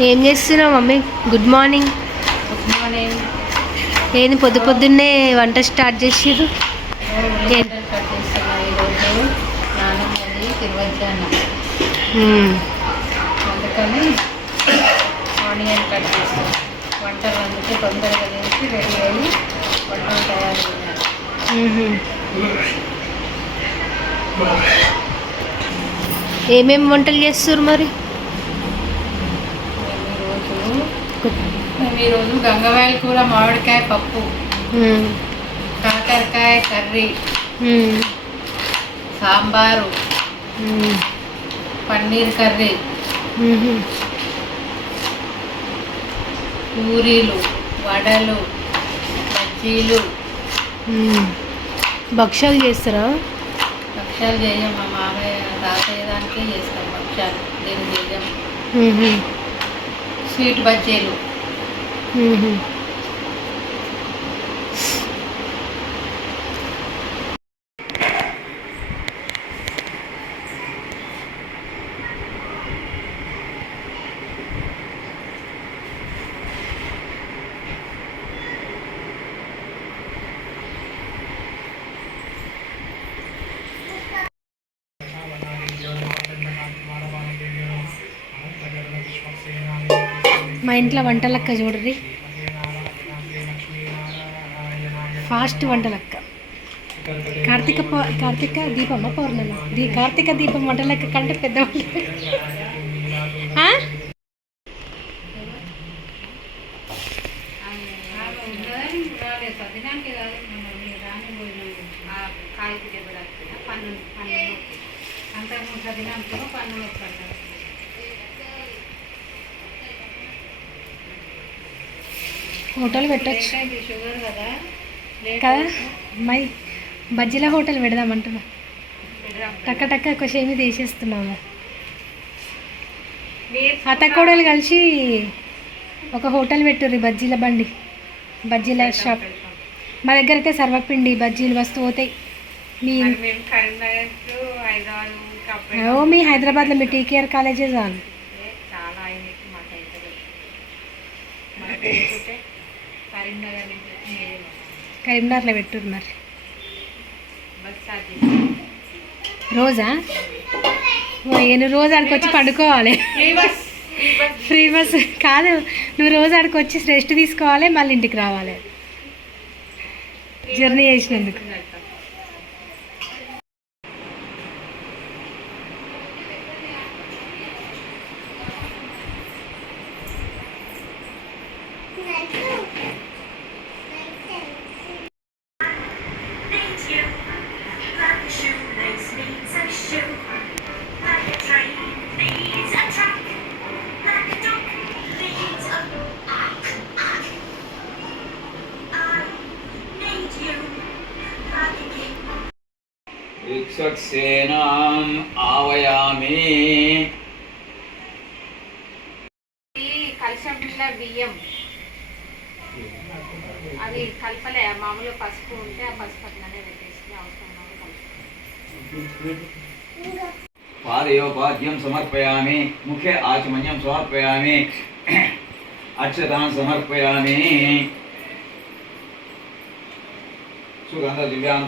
ఏం చేస్తున్నావు mummy? Good morning good morning ఏంది పొద్దు పొద్దున్నే వంట స్టార్ట్ చేసిర్రు? ఏ- వంటలు కట్ చేస్తున్నా ఈరోజు నాన్నమ్మది తిరువజ్జానం మ్మ్. అందుకని ఆనియన్ కట్ చేస్తాం వంటలు అందుకే తొందరగా చేసి రెడీ అయ్యి వంటలు తయారు చేయాలి. మ్మ్. ఏమేమి వంటలు చేస్తారు మరి? ఈరోజు గంగవాయల కూర మామిడికాయ పప్పు. కాకరకాయ కర్రీ. సాంబారు. పన్నీర్ కర్రీ. పూరీలు వడలు బజ్జీలు మ్మ్. భక్షాలు చేస్తారా భక్ష్యాలు చేయం మా మామయ్య తాతయ్య దానికే చేస్తాం భక్ష్యాలు నేను చేయం. స్వీట్ బజ్జీలు Mm-hmm. మా ఇంట్లో వంటలక్క చూడరి ఫాస్ట్ వంటలక్క. కార్తీక పౌ- కార్తీక దీపమ్మ పౌర్ణమి? దీ కార్తీక దీపం వంటలక్క కంటే పెద్ద వంట హోటల్ పెట్టచ్చు. కదా. మై బజ్జీల హోటల్ పెడదామంటున్నా టక్క టక్క ఒక షేమి తీసేస్తున్నాము. అత్తకోడలు కలిసి ఒక హోటల్ పెట్టుర్రి బజ్జీల బండి బజ్జీల షాప్. మా దగ్గర అయితే సర్వపిండి బజ్జీలు వస్తూ పోతాయి. మీ ఓ మీ హైదరాబాద్లో మీ టీకేఆర్ కాలేజే చాలు. కరీంనగర్లో పెట్టుర్రు మరి. రోజా? నేను రోజు ఆడికి వచ్చి పండుకోవాలి. ఫ్రీ బస్ ఫ్రీ బస్ కాదు నువ్వు రోజు ఆడికి వచ్చి రెస్ట్ తీసుకోవాలి మళ్ళీ ఇంటికి రావాలి. జర్నీ చేసినందుకు. ऋक्षसेनाम् आवयामि ఈ కలశం బిళ్ళ బియ్యం అది కలపలే మామూలు పసుపు ఉంటే ఆ పసుపు అట్లనే పెట్టేసి అవసరం ఉన్నప్పుడు కలుపుతాం. पादयोपाद्यं समर्पयामि मुखे आचमन्यं समर्पयामि अक्षतान् समर्पयामि सुगन्धदिव्यान्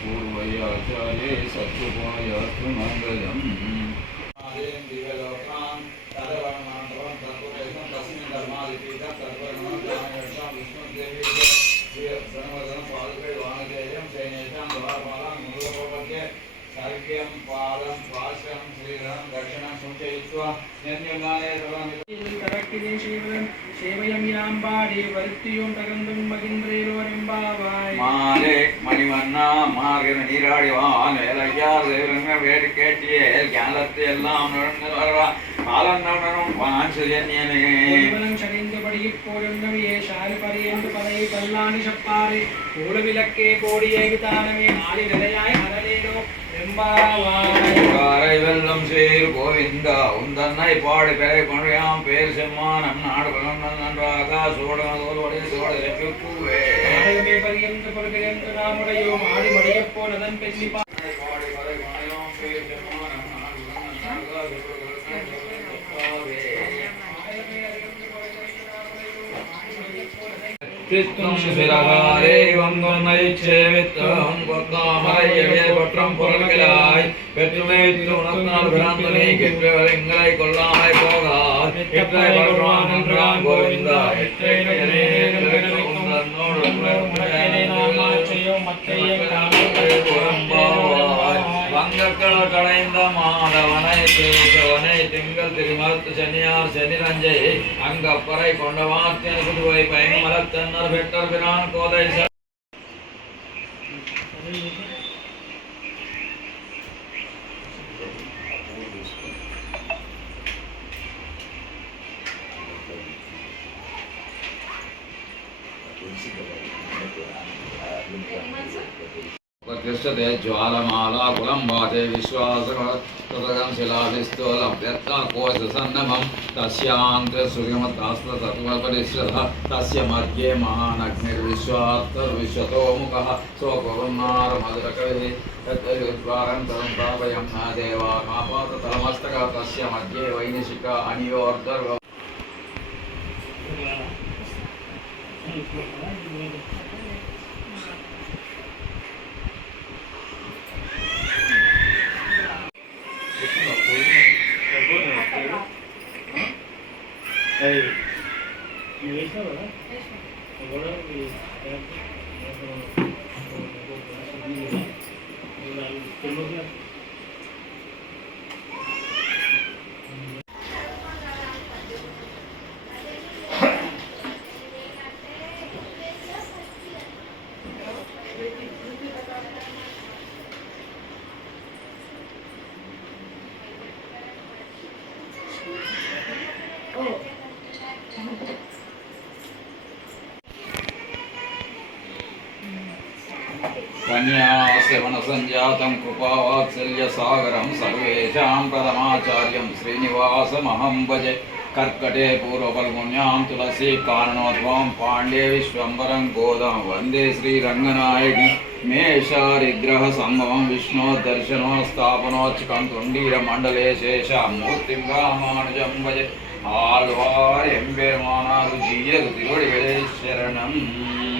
सर्वैश्वपूर्वयाचार्ये सत्युपायास्तु मङ्गलम् பக்திதே சேவலன் சேவையம் யாம்பாடி வருத்தியும் தகந்தும் மகின்றேலோரெம்பாவாய் மாலே மணிவண்ணா மார்கன நீராடிவான் வேலையார் தேவரங்கள் வேறு கேட்டியே ஞானத்தை எல்லாம் நடந்து வருவா ஆலந்தவனும் பாஞ்சு ஜன்யனே சனி கோடியே ஷாரி பரியன்று பதையை பல்லாணி சப்பாரி கூட விளக்கே கோடியே விதானமே ஆளி நிலையாய் அடலேனோ வெள்ளம் சேர் கோவிந்தா உன் தன்னை பாடு பெயரை கொன்றையாம் பேர் செம்மான் நம் நன்றாக தித்தும் சிசிரகாரே வங்கொன்னை சேவித்தம் கொத்தாமரைய வேதபற்றம் பொருள்களாய் பெற்றுமை உணர்ந்தால் பிராந்தனை கென்றவர் எங்களை கொல்லாமல் போகார் எட்டாய் பகவான் என்றான் கோவிந்தா எட்டை திங்கள் களைந்த மாதவனை தேசவனை திங்கள் திருமத்து சனியார் சனிரஞ்சை அங்கப்பறை கொண்டவாத்தியன் புதுவை பயங்கமலத்தன்னர் பெற்றர் பிரான் கோதை Thank you. उत्कृष्टते ज्वालमालाकुलं वाते विश्वासकृतकं शिलाभिस्तोलं व्यक्ताकोशसन्नमं तस्यान्तसुगमतास्ततत्वपरिश्रतः तस्य मध्ये महानग्निर्विश्वात्तर्विश्वतोमुखः स्वपुरुन्नारमधुरकविः तद्वैरुद्वारं तं प्रापयं न देवा कापाततलमस्तकः तस्य मध्ये वैनिशिका अनियोर्धर्व Cả 爹 सेवनसञ्जातं कृपावात्सल्यसागरं सर्वेषां प्रथमाचार्यं श्रीनिवासमहं भजे कर्कटे पूर्वपल्गुण्यां तुलसी कारणोद्वां पाण्डे विश्वम्बरं गोदां वन्दे श्रीरङ्गनायकि मेषारिग्रहसम्भवं विष्णोर्दर्शनो स्थापनोच्चकं तुण्डीरमण्डले शेषां मूर्तिं रामानुजं भजे आल्वार्यम्बेर्मानारुजीयगुतिरुडिगले शरणम्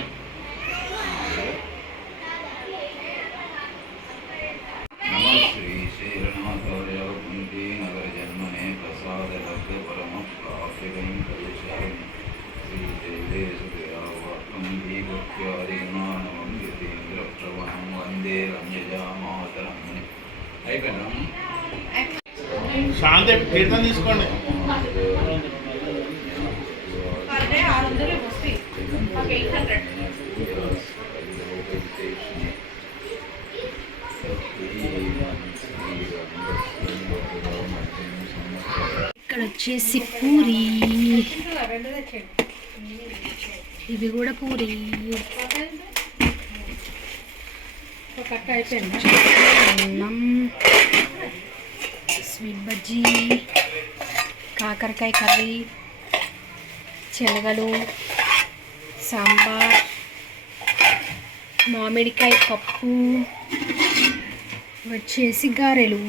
అయిపోయినా? శాంతి కీర్తన తీసుకోండి. ఇక్కడ వచ్చేసి పూరి. ఇవి కూడా పూరి. కట్ట అయిపోయింది? అన్నం స్వీట్ బజ్జీ కాకరకాయ కర్రీ శనగలు సాంబార్ మామిడికాయ పప్పు వచ్చేసి గారెలు.